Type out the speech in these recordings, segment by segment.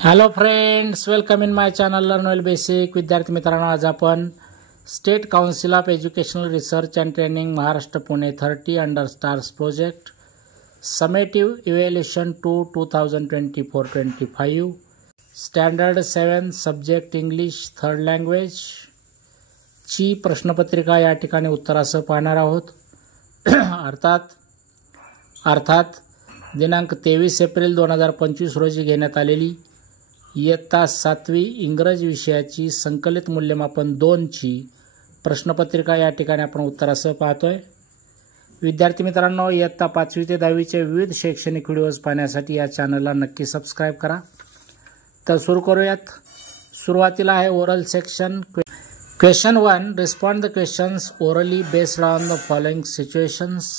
Hello friends, welcome in my channel learn well basic. विद्यार्थी मित्रांनो, आज आपण state council of educational research and training Maharashtra Pune 30 under stars project summative evaluation two 2024-25 standard 7 subject English third language ची प्रश्नपत्रिका या ठिकाणी उत्तरासह पाहणार आहोत. अर्थात दिनांक 23 एप्रिल 2025 रोजी घेण्यात आलेली इयत्ता 7वी इंग्रजी विषयाची संकलित मूल्यमापन 2 ची प्रश्नपत्रिका या ठिकाणी आपण उत्तरासह पाहतोय. विद्यार्थी मित्रांनो, इयत्ता 5वी ते 10वी चे विविध शैक्षणिक व्हिडिओज पाहण्यासाठी या चॅनलला नक्की सबस्क्राइब करा. तर सुरू करूयात. सुरुवातीला आहे oral section. Question 1, respond the questions orally based on the following situations.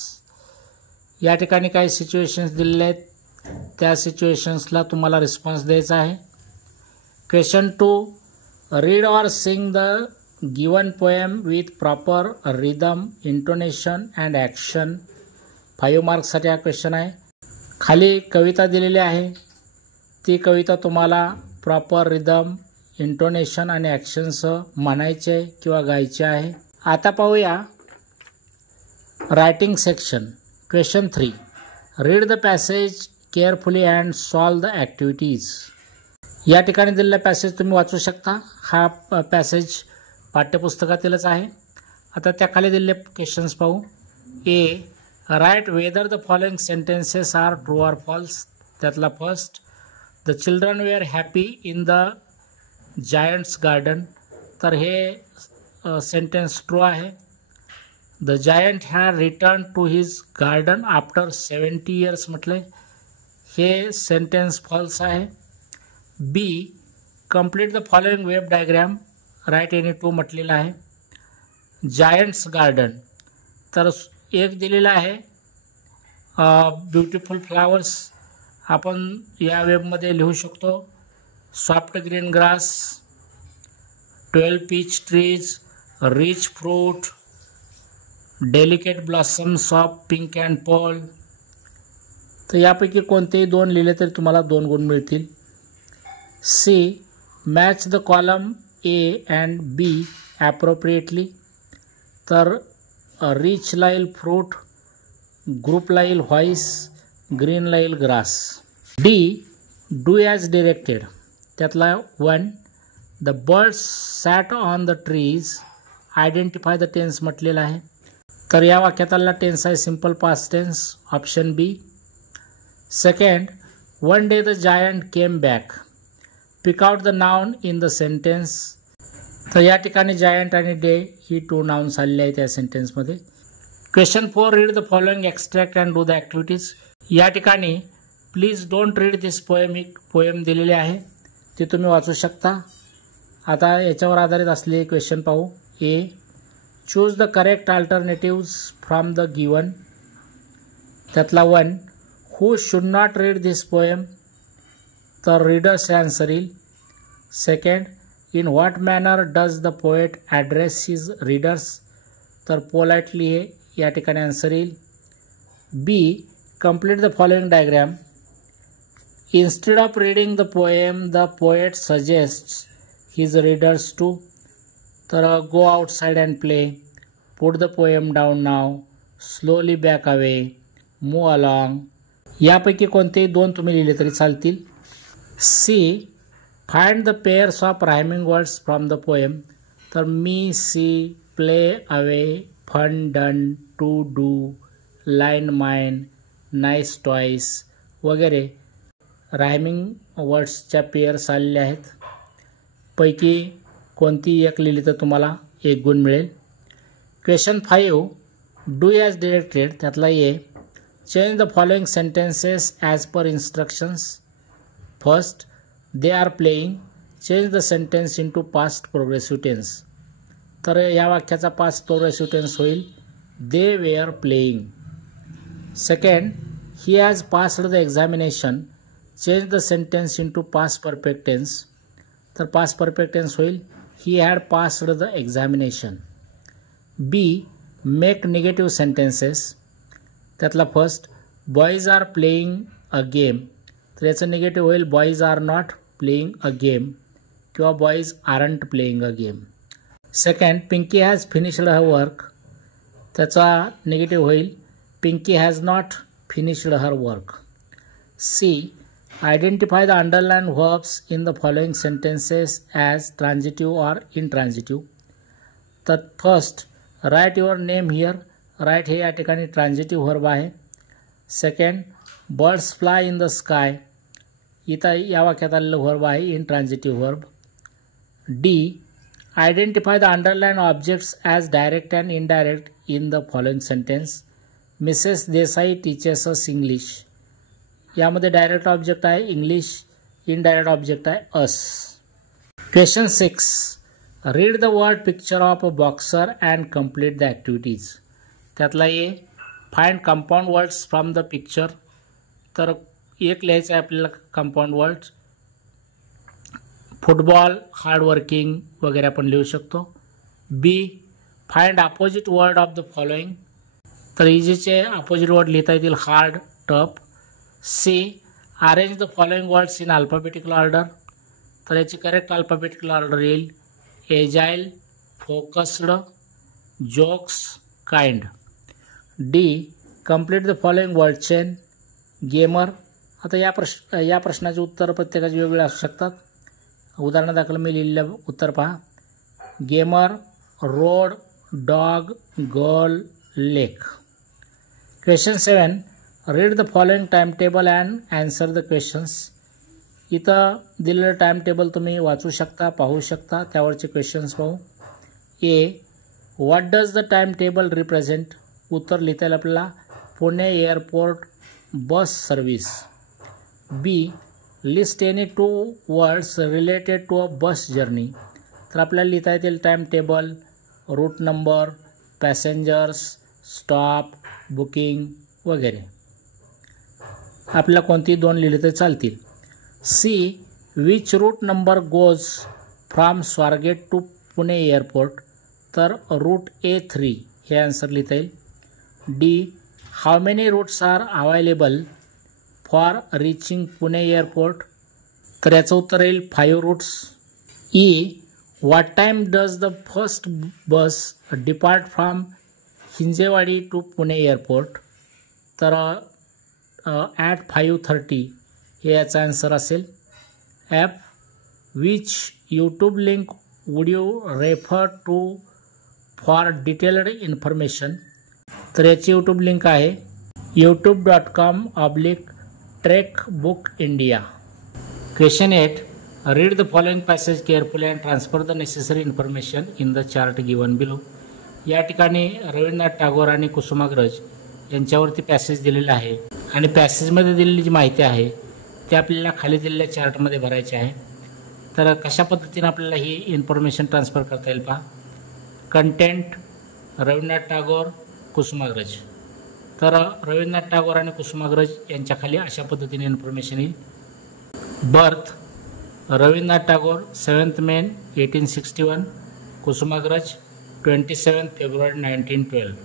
या ठिकाणी काही सिच्युएशन्स दिलेले आहेत, त्या सिच्युएशन्सला तुम्हाला रिस्पॉन्स द्यायचा आहे. क्वेश्चन 2, रीड और sing the given poem with proper rhythm intonation and action. 5 मार्क्ससाठी हा क्वेश्चन आहे. खाली कविता दिलेली आहे, ती कविता तुम्हाला प्रॉपर रिदम इंटोनेशन आणि ॲक्शनसह म्हणायचे किंवा गायचे आहे. आता पाहूया writing section. Question 3, read the passage carefully and solve the activities. या ठिकाणी दिलेला पॅसेज तुम्ही वाचू शकता. हा पॅसेज पाठ्यपुस्तकातीलच आहे. आता त्याखाली दिलेले क्वेश्चन्स पाहू. A, write whether the following sentences are true or false. त्यातला first, the children were happy in the giant's garden. तर हे सेंटेन्स ट्रू आहे. The giant had return to his garden after 70 years म्हटले, हे sentence false आहे. B, complete the following web diagram. Right any two म्हटलेला आहे. Giant's garden, तर एक दिलेला आहे ब्युटिफुल फ्लावर्स. आपण या वेबमध्ये लिहू शकतो soft green grass, 12 peach trees, rich fruit, delicate blossoms of pink and pearl. तर यापैकी कोणतेही 2 लिहिले तरी तुम्हाला 2 गुण मिळतील. C, match the column A and B appropriately. तर रिचला येईल फ्रूट, ग्रुपला येईल व्हॉइस, ग्रीनला येईल grass. D, do as directed. त्यातला 1, the birds sat on the trees. Identify the tense म्हटलेला आहे. तर या वाक्यातला टेन्स आहे simple past tense, option B. Second, one day the giant came back. Pick out the noun in the sentence. तर या ठिकाणी जायंट आणि डे ही 2 नाउन्स आलेले आहेत या सेंटेन्समध्ये. Question 4, read the following extract and do the activities. या ठिकाणी please don't read this poem ही पोएम दिलेली आहे, ती तुम्ही वाचू शकता. आता याच्यावर आधारित असलेले क्वेश्चन पाहू. A, choose the correct alternatives from the given. त्यातला 1, who should not read this poem. तर रीडर्स हे आन्सर येईल. Second, in what manner does the poet address his readers. तर पोलाइटली हे या ठिकाणी आन्सर येईल. B, complete the following diagram. Instead of reading the poem the poet suggests his readers to. तर go outside and play, put the poem down now, slowly back away, move along. यापैकी कोणतेही 2 तुम्ही लिहिले तरी चालतील. C, find the pairs of rhyming words from the poem. तर me, see, play, away, fun, done, two, do, line, mine, nice, toys वगैरे rhyming वर्ड्सच्या pairs आलेले आहेत. पैकी कोणती एक लिहिली तर तुम्हाला 1 गुण मिळेल. Question 5, do as directed. त्यातला A, change the following sentences as per instructions. First, they are playing. Change the sentence into past progressive tense. तर या वाक्याचा पास्ट प्रोग्रेसिव्ह टेन्स होईल they were playing. Second, he has passed the examination. Change the sentence into past perfect tense. तर past perfect tense होईल he had passed the examination. B, make negative sentences. त्यातला first, boys R playing a game. तर याचं negative होईल boys are not playing a game किंवा boys aren't playing a game. Second, Pinky has finished her work. त्याचा negative होईल Pinky has not finished her work. C, identify the underline verbs in the following sentences as transitive or intransitive. तर first, write your name here. Write हे या ठिकाणी transitive verb आहे. Second, birds fly in the sky. इथं या वाक्यात आलेलं verb आहे intransitive verb. D, identify the underline objects as direct and indirect in the following sentence. Mrs Desai teaches us English. यामध्ये डायरेक्ट ऑब्जेक्ट आहे इंग्लिश, इनडायरेक्ट ऑब्जेक्ट आहे us. Question 6, read the word picture of a boxer and complete the activities. त्यातला A, find compound words from the picture. तर एक लिहायचं आहे आपल्याला compound words. Football, hardworking वगैरे आपण लिहू शकतो. B, find opposite word of the following. तर इजीचे अपोजिट वर्ड लिहिता येतील hard, tough. C, arrange the following words in alphabetical order. तर याची करेक्ट अल्फाबेटिकल ऑर्डर येईल agile, focused, jokes, kind. D, complete the following word chain. Gamer. आता या प्रश्नाचे उत्तर प्रत्येकाचे वेगवेगळे असू शकतात. उदाहरणादाखल मी लिहिलेलं उत्तर पहा. Gamer, road, dog, girl, lake. Question 7, read the following time table and answer the questions. इथं दिलेलं टाइम टेबल तुम्ही वाचू शकता, पाहू शकता. त्यावरचे क्वेश्चन्स पाहू. A, what does the time table represent. उत्तर लिहिता येईल आपल्याला Pune airport bus service. B, list any 2 words related to a bus journey. तर आपल्याला लिहिता येतील time table, route number, passengers, stop, booking वगैरे. आपल्याला कोणती 2 लिहिले तर चालतील. C, which route number goes from Swargate to Pune airport. तर रूट A3 हे आन्सर लिहिता येईल. D, how many routes are available for reaching Pune airport. तर याचं उत्तर येईल 5 routes. E, what time does the first bus depart from Hinjewadi to Pune airport. तर at 5:30 हे याचा आन्सर असेल. F, which YouTube link would you refer to for detailed information. तर याची यूट्यूब लिंक आहे youtube.com/trekbookindia. Question 8, read the following passage carefully and transfer the necessary information in the chart given below. या ठिकाणी रवींद्रनाथ टागोर आणि Kusumagraj यांच्यावरती passage दिलेला आहे आणि पॅसेजमध्ये दिलेली जी माहिती आहे ती आपल्याला खाली दिलेल्या चार्टमध्ये भरायची आहे. तर कशा पद्धतीने आपल्याला ही इन्फॉर्मेशन ट्रान्सफर करता येईल पहा. कंटेंट, रवींद्रनाथ टागोर, कुसुमाग्रज. तर रवींद्रनाथ टागोर आणि कुसुमाग्रज यांच्या खाली अशा पद्धतीने इन्फॉर्मेशन येईल. Birth, Rabindranath Tagore 7 May 1861, Kusumagraj 27 February 1912.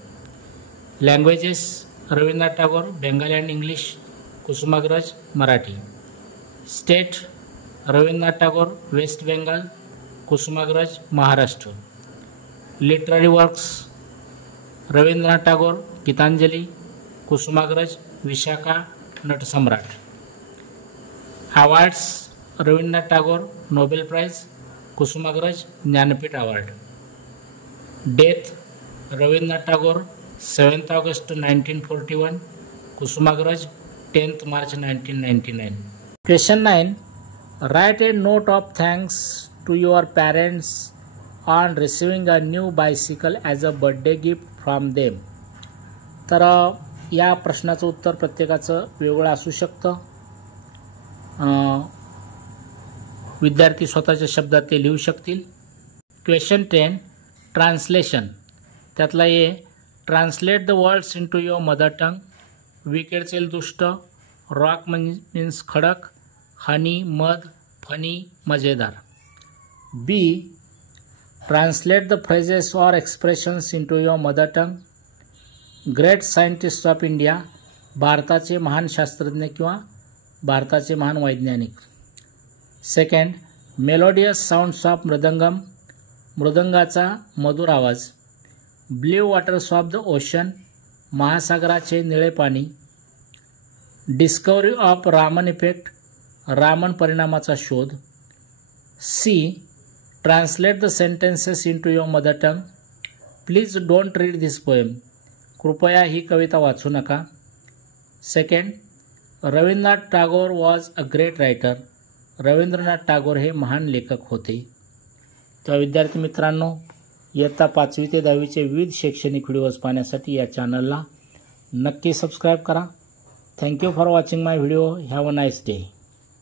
Languages, Rabindranath Tagore Bengali and English, Kusumagraj Marathi. State, Rabindranath Tagore West Bengal, Kusumagraj Maharashtra. Literary works, Rabindranath Tagore Gitanjali, Kusumagraj Vishakha Natsamrat. Awards, Rabindranath Tagore Nobel prize, Kusumagraj Jnanpith award. Death, Rabindranath Tagore 7 August 1941, Kusumagraj 10 March 1999. Question 9, write a note of thanks to your parents on receiving a new bicycle as a birthday gift from them. तर या प्रश्नाचं उत्तर प्रत्येकाचं वेगळं असू शकतं. विद्यार्थी स्वतःच्या शब्दात ते लिहू शकतील. Question 10, translation. त्यातला A, translate the words into your mother tongue. विकेडचेल दुष्ट, रॉक मीन्स खडक, हनी मध, फनी मजेदार. B, translate the phrases or expressions into your mother tongue. Great scientist of India, भारताचे महान शास्त्रज्ञ किंवा भारताचे महान वैज्ञानिक. Second, melodious sounds of mridangam, मृदंगाचा मधुर आवाज. Blue waters of the ocean, महासागराचे निळे पाणी. Discovery of Raman effect, Raman परिणामाचा शोध. C, translate the sentences into your mother tongue. Please don't read this poem, कृपया ही कविता वाचू नका. Second, Rabindranath Tagore was a great writer, Rabindranath Tagore हे महान लेखक होते. तर विद्यार्थी मित्रांनो, इयत्ता 5वी ते 10वीचे विविध शैक्षणिक व्हिडिओज पाहण्यासाठी या चॅनलला नक्की सबस्क्राईब करा. Thank you for watching my video. Have a nice day.